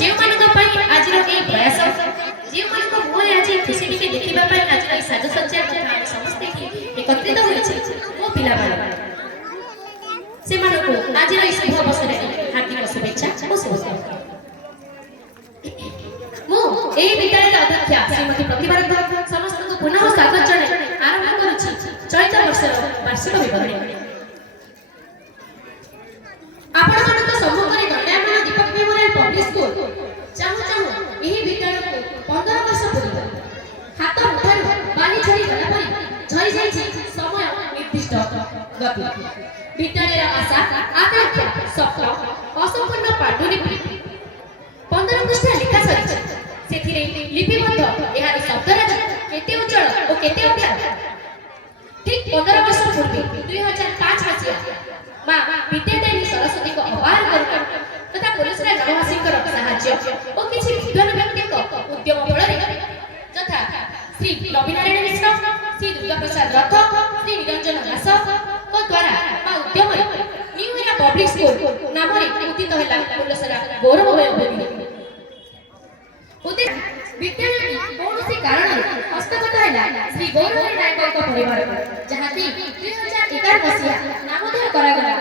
ଯେଉଁମାନଙ୍କ ପାଇଁ ଆଜିର ଏହି ପ୍ରୟାସ, ଯେଉଁମାନଙ୍କ ମୁହଁରେ ଆଜି ଖୁସି ଟିକେ ଦେଖିବା ପାଇଁ ଆଜିର ଏହି ସାଜସଜ୍ଜା ଆମେ ସମସ୍ତେ ଏକତ୍ରିତ ହୋଇଛେ, ମୋ ପିଲାମାନେ ସେମାନଙ୍କୁ ଆଜିର ଏହି ଶୁଭ ଅବସରରେ ହାର୍ଦ୍ଦିକ ଶୁଭେଚ୍ଛା ଓ ଶୁଭକାମନା। ମୁଁ ଏହି ବିଦ୍ୟାଳୟର ଅଧ୍ୟକ୍ଷା ଶ୍ରୀମତୀ ପ୍ରତିଭା ରଥ ସମସ୍ତଙ୍କୁ ପୁନଃ ସ୍ୱାଗତ ଜଣାଇ ଆରମ୍ଭ କରୁଛି ଚଳିତ ବର୍ଷର ବାର୍ଷିକ ବିବରଣୀ। ଆପଣମାନଙ୍କ ସମ୍ମୁଖରେ ଦଣ୍ଡାୟମାନ ଦୀପକ ମେମୋରିଆଲ ପବ୍ଲିକ ସ୍କୁଲ ଚାହୁଁ ଚାହୁଁ ଏହି ବିଦ୍ୟାଳୟକୁ 15 ବର୍ଷ ପୂର୍ବ ହାତ ମୁଠାରୁ ବାଲି ଝରି ଗଲା ପରି ଝରି ଯାଇଛି ସମୟ ନିର୍ଦ୍ଦିଷ୍ଟ ଗତି। ବିଦ୍ୟାଳୟର ଆଶା ଆକାଂକ୍ଷା ସ୍ୱପ୍ନ ଅସମ୍ପୂର୍ଣ୍ଣ ପାଣ୍ଡୁଲିପି 15 ପୃଷ୍ଠା ଲେଖା ସରିଛି। ସେଥିରେ ଲିପିବଦ୍ଧ ଏହାର ଶବ୍ଦରାଜି କେତେ ଉଜ୍ଜଳ ଓ କେତେ ଅଧ୍ୟାୟ। ଠିକ୍ 15 ବର୍ଷ ପୂର୍ବେ 2005 ମସିହା ମା ବିଦ୍ୟାଦାୟିନୀ ସରସ୍ୱତୀଙ୍କ ଅପାର କରୁଣା ତଥା ପୁରସ୍କାର ଗ୍ରାମବାସୀଙ୍କର ସାହାଯ୍ୟ ଓ କିଛି ବିଦ୍ୱାନ ବ୍ୟକ୍ତିଙ୍କ ଉଦ୍ୟମ ଫଳରେ ଯଥା ଶ୍ରୀ ରବିନାରାୟଣ ମିଶ୍ର, ଶ୍ରୀ ଦୁର୍ଗାପ୍ରସାଦ ରଥ, ଶ୍ରୀ ନିରଞ୍ଜନ ଦାସଙ୍କ ଦ୍ୱାରା ବା ଉଦ୍ୟମରେ ନ୍ୟୁ ଏରା ପବ୍ଲିକ ସ୍କୁଲ ନାମରେ ଉଦିତ ହେଲା ପୁରସ୍କାର ଗୌରବମୟ ଭୂମି। ବିଦ୍ୟାଳୟଟି କୌଣସି କାରଣରୁ ହସ୍ତଗତ ହେଲା ଶ୍ରୀ ଗୌରହରି ନାୟକଙ୍କ ପରିବାରକୁ, ଯାହାକି 2011 ମସିହା ନାମଧେୟ କରାଗଲା